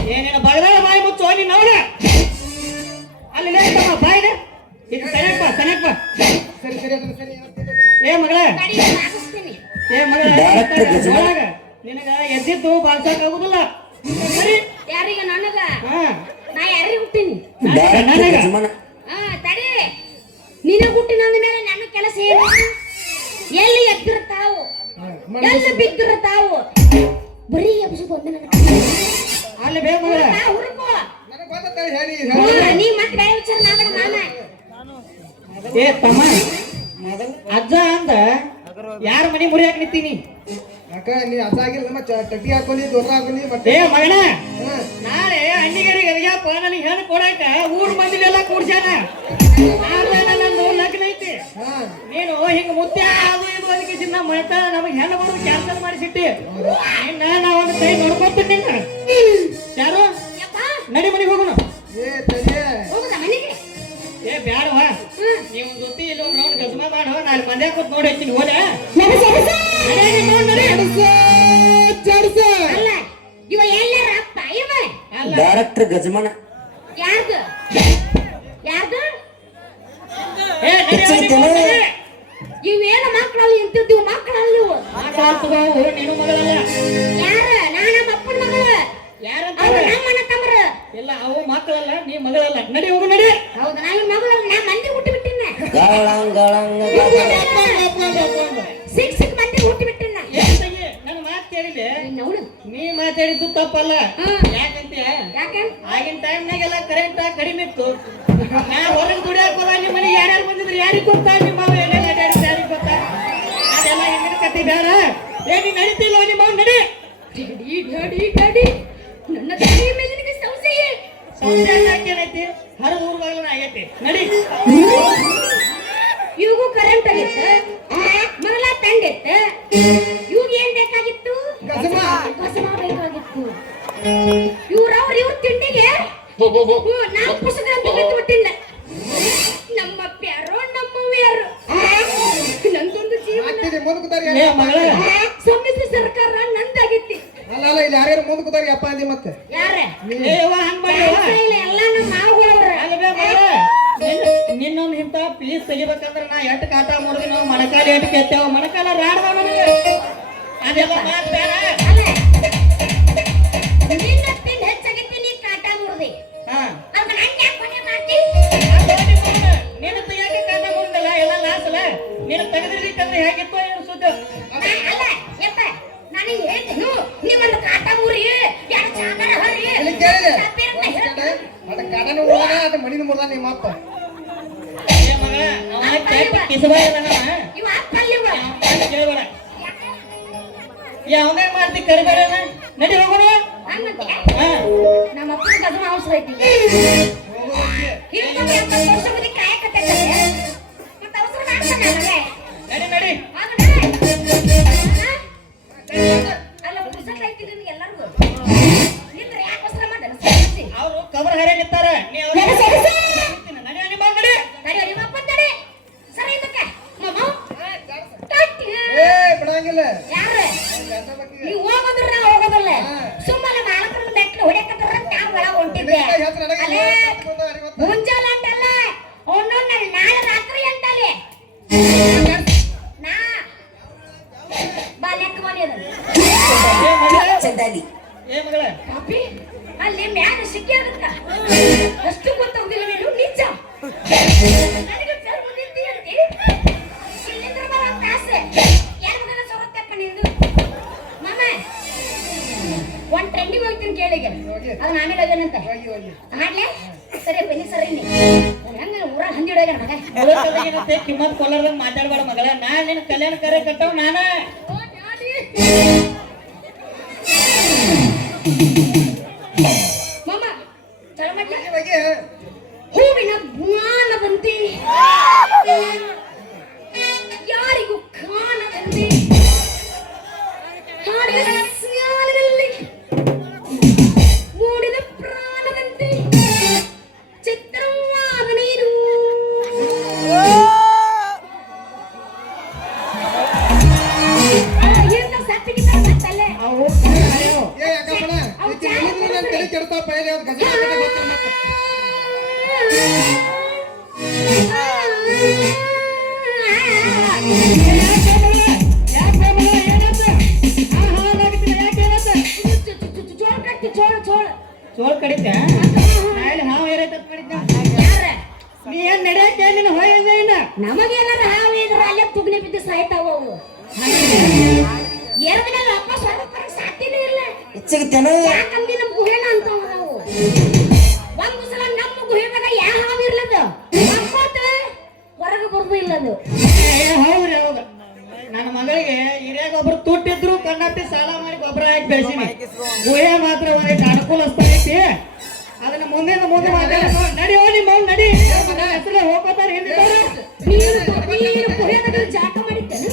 ಏನೇನು ಬಗದಾಳ ಬಾಯಿ ಮುಚ್ಚು ನೀನ್ ನೋಡ ಅಲ್ಲಿ ತಮ್ಮ ಬಾಯಿನ ಇದು ಸನಕ್ ಬಾ ಸರಿ ಸರಿ ಅದನ್ನ ಸರಿ ಏ ಮಗಳ ತಡಿ ಹಾಕಿಸ್ತೀನಿ ಏ ಮಗಳ ಒಳಗ ನಿನಗ ಎದ್ದಿದ್ದು ಬಾಳ್ಸಕ್ ಆಗುದಿಲ್ಲ ಸರಿ ಯಾರಿಗೆ ನನಗ ಹಾ ನಾ ಯಾರಿಗೆ ಹುಟ್ಟಿನಿ ನನಗ ಹಾ ತಡಿ ನಿನಗ ಹುಟ್ಟಿನ ಮೇಲೆ ನನ್ನ ಕೆಲಸ ಏನು ಎಲ್ಲಿ ಎದ್ದಿರ್ತಾವು ಎಲ್ಲಿ ಬಿದ್ದಿರ್ತಾವು ಬರೀ ಎಬ್ಸುದು ಒಂದೇ ನನ್ನ ಅಲ್ಲಿ ಬೇ ಮಗಳ ಹುಡುಕು ನನಗೆ ಗೊತ್ತಾಗ್ತದೆ ಹೇಳಿ ನೀ ಮತ್ತೆ ಬೇರೆ ವಿಚಾರ ಮಾಡಬೇಡ ಮಾಮ ಏ ತಮ್ಮ ಅಜ್ಜ ಅಂದ ಯಾರ ಮನಿ ಮುರಿಯಾಕ ನಿಂತೀನಿ ಅಕ್ಕ ನೀ ಅಸಾಗಿಲ್ಲ ನಮ್ಮ ಟಟ್ಟಿ ಹಾಕೊಂಡಿ ದೊಡ್ಡ ಹಾಕೊಂಡಿ ಮತ್ತೆ ಏ ಮಗನ ಹಾ ನಾಳೆ ಅಣ್ಣಿಗರಿಗೆ ಅರಿಯಪ್ಪ ನನಗೆ ಹೆಣ್ಣು ಕೊಡಾಕ ಊರ್ ಮಂದಿಲೆಲ್ಲ ಕೂಡ್ಸ್ಯಾನ ನಂದು ಲಗ್ನ ಐತಿ ಹಾ ನೀನು ಹಿಂಗ ಮುತ್ಯ ಅದು ಇದು ಅದಕ್ಕೆ ಚಿನ್ನ ಮಾಡ್ತಾ ನಮಗೆ ಹೆಣ್ಣು ಬರೋದು ಕ್ಯಾನ್ಸಲ್ ಮಾಡಿಸಿಟ್ಟಿ ನಿನ್ನ ನಾ ಒಂದು ಕೈ ನೋಡ್ಕೊತೀನಿ ನಿನ್ನ ಯಾರು ಯಪ್ಪ ನಡಿ ಮನೆಗೆ ಹೋಗೋಣ ಏ ತಡಿಯ ಹೋಗುದ ಮನೆಗೆ ಏ ಬ್ಯಾಡವ ನೀವು ಜೊತೆ ಇಲ್ಲಿ ಒಂದು ರೌಂಡ್ ಗಜಮ ಮಾಡೋ ನಾನು ಮನೆ ಕೂತ್ ನೋಡಿ ಹಚ್ಚಿನಿ ಹೋದೆ ಅಲ್ಲ ಇವ ಎಲ್ಲರ ಅಪ್ಪ ಇವ ಅಲ್ಲ ಡೈರೆಕ್ಟರ್ ಗಜಮನ ಯಾರ್ದು ಯಾರ್ದು ಏ ನಡಿ ಮನೆಗೆ ಇವೇನು ಮಕ್ಕಳಲ್ಲಿ ಇಂತಿದ್ದೀವಿ ಮಕ್ಕಳಲ್ಲಿ ಇವು ಮಾತಾಡ್ತದವು ನೀನು ಮಗಳಲ್ಲ ಯಾರ ನಾ ನಮ್ಮ ಅಪ್ಪನ ಮಗಳು ಯಾರಂತ ಅವ್ರು ನಮ್ಮನ ತಮ್ಮರು ಇಲ್ಲ ಅವು ಮಕ್ಕಳಲ್ಲ ನೀ ಮಗಳಲ್ಲ ನಡಿ ಹೋಗು ನಡಿ ಹೌದು ನಾ ಇವ್ ಮಗಳು ನಾ ಮಂದಿ ಹುಟ್ಟಿ ಬಿಟ್ಟಿನ ಗಳಂಗಳಂಗ ಸಿಕ್ ಮಂದಿ ಹುಟ್ಟಿ ಬಿಟ್ಟಿನ ಏನ್ ತಂಗಿ ನನ್ನ ಮಾತು ಕೇಳಿದೆ ನೋಡು ನೀ ಮಾತಾಡಿದ್ದು ತಪ್ಪಲ್ಲ ಹ್ಮ್. ಯಾಕಂತ ಯಾಕೆ ಆಗಿನ ಟೈಮ್ನಾಗೆಲ್ಲ ಕರೆಂಟ್ ಕಡಿಮೆ ಇತ್ತು ನಾ ಹೊರಗೆ ದುಡಿಯಾಕ ಹೋದಾಗ ನಿಮ್ಮ ಮನೆಗೆ ಯಾರ್ಯಾರು ಬಂದಿದ್ರು ಯಾರಿಗೆ ಗೊತ್ತಾ ನಿಮ್ಮ ಮಾವ ಏನೇನು ಅಡ್ಡಾಡಿದ್ರು ಯಾರಿಗೆ ಗೊತ್ತಾ ಅದೆಲ್ಲ ಹಿಂದಿನ ಕತ್ತಿ ಬೇಡ ಏ ನೀ ನಡೀತಿಲ್ಲ ನಿಮ್ಮ ಮಾವ ನಡಿ ಡ್ಯಾಡಿ ಡ್ಯಾಡಿ ಡ್ಯಾಡಿ ನನ್ನ ತಲೆ ಮೇಲೆ ನಿನಗೆ ಸಂಶಯ ಏನೈತಿ ಹರಿದ ಊರ್ವಾಗಲೂ ಆಗೈತಿ ನಡಿ ಇವ್ಗೂ ಕರೆಂಟ್ ಆಗಿತ್ತು ಮರಳ ತಂಡಿತ್ತು ಇವ್ಗ ಏನ್ ಬೇಕಾಗಿತ್ತು ಗಜಮ. ಗಜಮ ಬೇಕಾಗಿತ್ತು ಇವ್ರ ತಿಂಡಿಗೆ ನಾ ಪುಸ್ತಕ ಅಂತ ಬಿಟ್ಟಿಲ್ಲ ನಮ್ಮ ಪ್ಯಾರೋ ನಮ್ಮವ್ಯಾರು ನಂದೊಂದು ಜೀವನ ಆಗ್ತಿದೆ ಮುಂದೆ ಕೂತಾರಿ ಏ ಮಗಳ ಸಮ್ಮಿಶ್ರ ಸರ್ಕಾರ ನಂದಾಗಿತ್ತಿ ಅಲ್ಲ ಅಲ್ಲ ಇಲ್ಲಿ ಯಾರ್ಯಾರು ಮುಂದೆ ಕೂತಾರಿ ಅಪ್ಪ ಅಂದಿ ಮತ್ತೆ ಯಾರ ಏ ಯವ್ವ ಹಂಗ್ ಮಾಡ್ಯವ್ವ ಎಲ್ಲ ನಮ್ಮ ಮಾವುಗಳವ್ರ ಅಲ್ವೇ ಮಗಳ ನಿನ್ನೊಂದು ಇಂತ ಪ್ಲೀಸ್ ತೆಗಿಬೇಕಂದ್ರೆ ನಾ ಎಟ್ಟು ಕಾಟ ಮಾಡಿದ್ವಿ ನಾವು ಮಣಕಾಲ ಎಟ್ಟು ಕೆತ್ತೇವ ಮಣಕಾಲ ರಾಡ್ದ ನನಗೆ ಅದೆಲ್ಲ ಮಾತು ಬೇಡ ಅಲ್ಲ ನಿನ್ನ ತಿಂಡಿ ಹೆಚ್ಚಾಗಿತ್ತು ನೀ ಕಾಟ ಮುರ್ದಿ ಹಾ ಅವಾಗ ನಂಗೆ ಯಾಕೆ ಕೊನೆ ಮಾಡ್ತಿ ನೀನು ತೆಗಿಯಾಕೆ ಕಾಟ ಮಾಡಿದಲ್ಲ ಎಲ್ಲ ಲಾಸ್ ಅಲ್ಲ ನೀನು ತೆಗೆದಿರ್ಲಿಕ್ಕಂದ್ರೆ ಹೇಗಿತ್ತು ಏನು ಸುದ್ದಿ ಅಲ್ಲ ಯಪ್ಪ ನನಗೆ ಹೇಳ್ತೇನು ನೀವೊಂದು ಕಾಟ ಮುರಿ ಎರಡು ಚಾದರ ಹರಿ ಇಲ್ಲಿ ಕೇಳಿದೆ ತಪ್ಪಿ ಅಂತ ಹೇಳ್ತೆ. ಅದ ಕಡನ ಮುರ್ದಾನ ಅದ ಮಣಿನ ಮುರ್ದಾನ ನಿಮ್ಮ ಅಪ್ಪ ಏ ಮಗ ಅವ ಕೆಟ್ಟ ಕಿಸಬಾಯ ಅದಾನವ. ಇವ ಅಪ್ಪಲ್ಲಿ ಇವ ಅವ್ನ ಕೇಳ್ಬೇಡ ಯಾವನೇ ಮಾಡ್ತಿ ಕರಿಬೇಡ ನಡಿ ಹೋಗೋಣ ಹಂಗಂತೆ ಹಾ ನಮ್ಮ ಅಪ್ಪನ ಗಜಮ ಅವಸರ ಐತಿ ಹೋಗೋದಕ್ಕೆ ಹಿಂಗೆ 70 ವರ್ಷ ಮುದಿ ಕಾಯಕತ್ತೆ ಮತ್ತೆ ಅವಸರ ಮಾಡ್ತಾನೆ ಅವನೇ ನಡಿ ನಡಿ ಅಲ್ಲ ಪುಸ್ತಕ ಐತಿ ನಿಮ್ಗೆ ಎಲ್ಲರಿಗೂ ನಿಂದ್ರೆ ಯಾಕೆ ಅವಸರ ಮಾಡ್ದೆ ಅವರು ಕಬರ್ ಹರೇ ನಿಂತಾರ ನೀ ಅವ್ರ ನಡಿ ನಡಿ ಬಾ ನಡಿ ತಡಿ ನಿಮ್ಮ ಅಪ್ಪ ತಡಿ ಸರಿ ಇದಕ್ಕೆ ಮಾಮ ಕಟ್ಟಿ ಏ ಬಿಡಂಗಿಲ್ಲ ಯಾರು ನೀವು ಹೋಗೋದ್ರ ನಾ ಹೋಗೋದಿಲ್ಲ ಸುಮ್ಮನೆ ಮಾಲಕರ ಮೆಟ್ಲು ಹೊಡೆಕತ್ತಾರ ನಾವು ಒಳಗೆ ಹೊಂಟಿದ್ದೆ ಅಲ್ಲೇ ಮುಂಜಾನೆ ಅಂತಲ್ಲ ಒಂದೊಂದು ನಾಳೆ ರಾತ್ರಿ ಅಂತಲ್ಲಿ ನಾ ಬಾ ಲೆಕ್ಕ ಮನೆಯದ ಏ ಮಗಳ ಚಂದಾಲಿ ಏ ಮಗಳ ಕಾಪಿ ಅಲ್ಲಿ ಮ್ಯಾಗ ಸಿಕ್ಕಿ ಆಗುತ್ತ ಅಷ್ಟು ಗೊತ್ತಾಗುದಿಲ್ಲ ನೀನು ನಿಜ ನನಗೆ ಬೇರೆ ಬಂದಿದ್ದಿ ಅಂತಿ ಇಲ್ಲಿಂದ ಬರೋ ಕಾಸೆ ಯಾರ ಮಗನ ಸೊರತ್ತಪ್ಪ ನಿಂದು ಮಾಮ ಒಂದ್ ಟ್ರೆಂಡಿಗೆ ಹೋಗ್ತೀನಿ ಕೇಳಿಗೆ ಅದನ್ನ ಆಮೇಲೆ ಹೋಗ್ಯಾನಂತ ಹೋಗಿ ಹೋಗಿ ಮಾಡ್ಲೆ ಸರಿ ಬನ್ನಿ ಸರಿ ನೀ ಹೆಂಗ ಊರ ಹಂದಿಡೋಗ ಮಗ ಉಳಿದೊಳಗಿನಂತೆ ಕಿಮ್ಮತ್ ಕೊಲ್ಲರ್ದಂಗ್ ಮಾತಾಡ್ಬೇಡ ಮಗಳ ನಾನ್ ನಿನ್ ಕಲ್ಯಾಣ ಕರೆ ಕಟ್ಟವ್ ನಾನ ಓ ಡ್ಯಾಡಿ ಅದು ಗಜಮಾನ ಗೊತ್ತಿಲ್ಲ ಮತ್ತೆ. ಚೋಳ್ ಕಡಿತ ಹಾವು ಏರೈತ ಕಡಿತ ನೀ ಏನ್ ನಡೆಯಕ್ಕೆ ನಿನ್ನ ಹೋಗಿದ್ದ ಇನ್ನ ನಮಗೇನಾರ ಹಾವು ಇದ್ರೆ ಅಲ್ಲೇ ತುಗ್ನೆ ಬಿದ್ದು ಸಾಯ್ತಾವ ಅವು ಎರಡನೇ ವಾಪಸ್ ಹೊರಗೆ ಸಾಧ್ಯನೇ ಇಲ್ಲ ಹೆಚ್ಚಿಗೆ ಯಾಕಂದ್ರೆ ನಮ್ ಗುಹೆನ ಅಂತಾವ ನಾವು ಒಂದು ಸಲ ನಮ್ಮ ಗುಹೆದಾಗ ಯಾವ ಹಾವು ಇರ್ಲದ ಹೊರಗೆ ಬರ್ದು ಇಲ್ಲದು ಹೌದ್ರಿ ಹೌದು ನನ್ನ ಮಗಳಿಗೆ ಹಿರಿಯ ಗೊಬ್ಬರ ತುಟ್ಟಿದ್ರು ಕಣ್ಣಾಪಿ ಸಾಲ ಮಾಡಿ ಗೊಬ್ಬರ ಹಾಕಿ ಬೆಳೆಸಿನಿ ಗುಹೆ ಮಾತ್ರ ಒಂದಿಟ್ಟು ಅನುಕೂಲಸ್ತಾ ಐತಿ ಅದನ್ನ ಮುಂದೆ ನಡಿ ಹೋಗಿ ನಡಿ ಹೆಸರು ಹೋಗ್ಕೋತಾರ ಹಿಂದಿದ್ದಾರೆ ನೀನು ಗುಹೆದಾಗ ಜಾಟ ಮಾಡಿದ್ದೇನೆ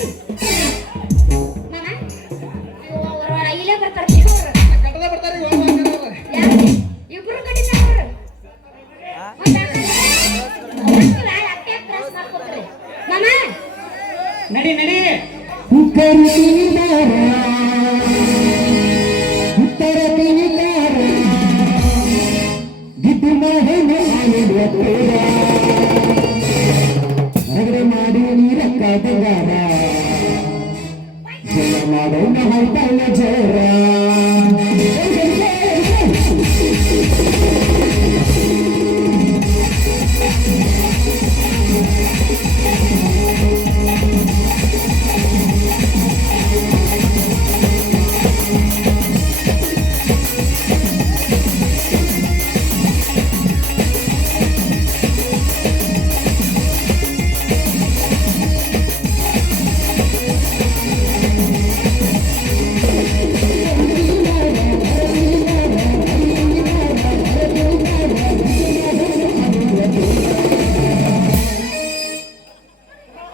ಇಲ್ಲೇ ಬರ್ತಾರೆ ಕಟ್ಟದ ಬರ್ತಾರೆ ಇವಾಗ ಮಾಡ್ತಾರೆ ಅವ್ರು. ಇಬ್ರು ಕಡಿತಾರ ಮಾಮ ನಡಿ ನಡಿ ಮಾಡಿ ನೀರ ಕಾದಗಾರ ಜಯ ಮಾಡೋಣ ಹೊರಟಲ್ಲ ಜೋರ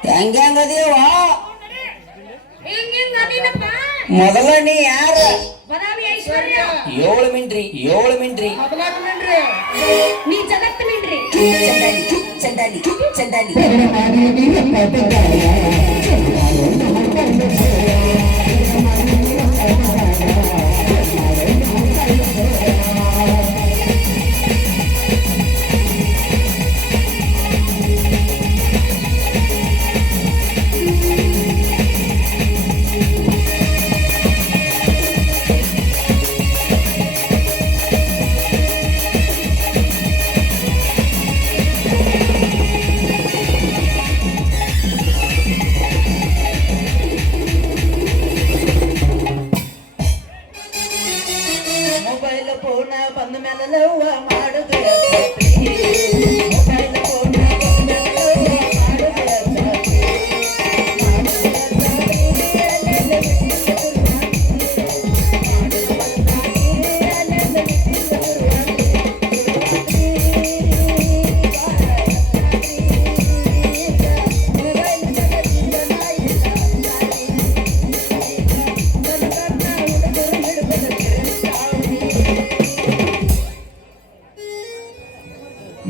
ಹೆಂಗದೇವ ಹಿಂಗ್ ಅದೇನಪ್ಪ ಮೊದಲ ನೀ ಯಾರ ಬದಾಮಿ ಐಶ್ವರ್ಯ 7 ಮಿಂಟ್ರಿ 7 ಮಿಂಟ್ರಿ 14 ಮಿನಿಟ್ರಿ. ನೀ ಜಗತ್ತು ಮಿಂಡ್ರಿ ಚಂದಾಲಿ ಚಂದಾಲಿ ಮಾಡಿ ನೀರ ಕಾದಗಾರ ಮೊಬೈಲ್ ಫೋನ್ ಬಂದ ಮೇಲೆ ಲವ್ವ ಮಾಡುದು ಮೊಬೈಲ್ ಫೋನ್ ಬಂದ ಮೇಲೆ ಲವ್ವ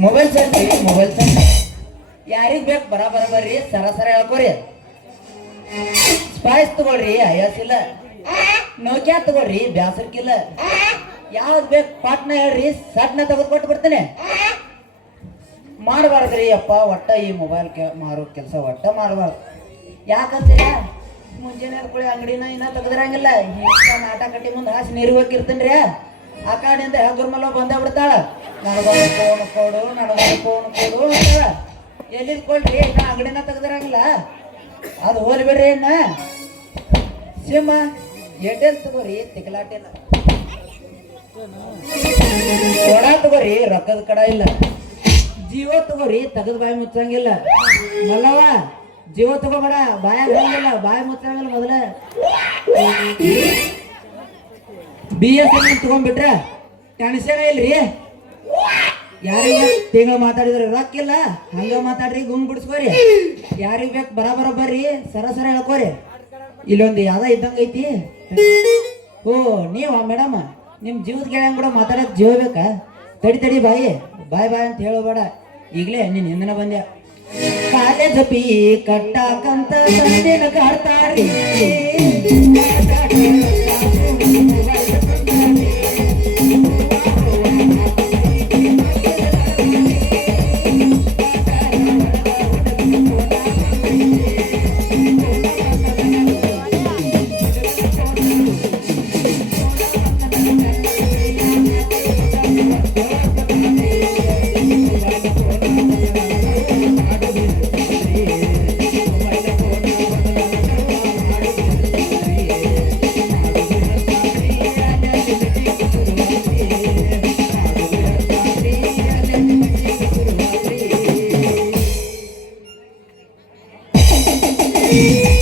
ಮೊಬೈಲ್ ಸಂತಿ ಯಾರಿಗ್ ಬೇಕು ಬರ ಬರ್ರಿ ಸರ ಹೇಳ್ಕೊರಿ ಸ್ಪೈಸ್ ತಗೊಳ್ರಿ ಐಎಸ್ ಇಲ್ಲ ನೋಕ್ಯಾ ತಗೊಳ್ರಿ ಬ್ಯಾಸರ್ಕಿಲ್ಲ ಯಾವ್ದು ಬೇಕು ಪಾಟ್ನ ಹೇಳ್ರಿ ಸಟ್ನ ತೆಗೆದು ಕೊಟ್ಟು ಬರ್ತೀನಿ ಮಾಡಬಾರ್ದ್ರಿ ಅಪ್ಪ ಒಟ್ಟ ಈ ಮೊಬೈಲ್ ಮಾರೋ ಕೆಲಸ ಒಟ್ಟ ಮಾಡಬಾರ್ದು ಯಾಕಂತೀರ ಮುಂಜಾನೆ ಎದ್ಕೊಳ್ಳಿ ಅಂಗಡಿನ ಇನ್ನ ತೆಗೆದಿರಂಗಿಲ್ಲ ಈಗ ನಾಟ ಕಟ್ಟಿ ಮುಂದೆ ಹಾಸಿ ನೀರು ಹೋಗಿರ್ತೀನಿ ಆ ಕಾಡಿಂದ ಹೆಗ್ಗುರ್ಮಲ್ಲ ಬಂದ ಬಿಡ್ತಾಳ ನನಗೊಂದು ಫೋನ್ ಕೊಡು ಅಂತಾಳ ಎಲ್ಲಿದ್ ಕೊಡ್ರಿ ನಾ ಅಂಗಡಿನ ತೆಗ್ದಿರಂಗಿಲ್ಲ ಅದು ಹೋಲಿ ಬಿಡ್ರಿ ಇನ್ನ ಸಿಮ್ಮ ಏರ್ಟೆಲ್ ತಗೋರಿ ತಿಕ್ಕಲಾಟಿಲ್ಲ ಕೊಡ ತಗೋರಿ ರೊಕ್ಕದ ಕಡ ಇಲ್ಲ ಜಿಯೋ ತಗೋರಿ ತೆಗದ್ ಬಾಯಿ ಮುಚ್ಚಂಗಿಲ್ಲ ಮಲ್ಲವ ಜಿಯೋ ತಗೋಬೇಡ ಬಾಯಾಗ ಹೋಗಿಲ್ಲ ಬಾಯಿ ಮುಚ್ಚಂಗಿಲ್ಲ ಮೊದಲ BSNL ತಗೊಂಡ್ಬಿಟ್ರೆ ಟೆನ್ಷನ್ ಇಲ್ರಿ ಯಾರಿಗೆ ತಿಂಗಳು ಮಾತಾಡಿದ್ರೆ ರೊಕ್ಕ ಇಲ್ಲ ಹಂಗ ಮಾತಾಡ್ರಿ ಗುಂಗ್ ಬಿಡಿಸ್ಕೋರಿ ಯಾರಿಗ್ ಬೇಕು ಬರಾಬರ ಬರ್ರಿ ಸರ ಹೇಳ್ಕೋರಿ ಇಲ್ಲೊಂದು ಯಾವ್ದ ಇದ್ದಂಗ ಐತಿ ಓ ನೀವ ಮೇಡಮ್ ನಿಮ್ ಜೀವದ ಗೆಳೆಯಂಗ ಕೂಡ ಮಾತಾಡಕ್ ಜೀವ ಬೇಕಾ ತಡಿ ಬಾಯಿ ಬಾಯ್ ಅಂತ ಹೇಳಬೇಡ ಈಗಲೇ ನೀನ್ ಹಿಂದನ ಬಂದ್ಯಾ ಕಾಲೇಜ್ ಪಿ ಕಟ್ಟಾಕಂತ ಸಂದಿನ ಕಾಡ್ತಾರಿ ¡Ay,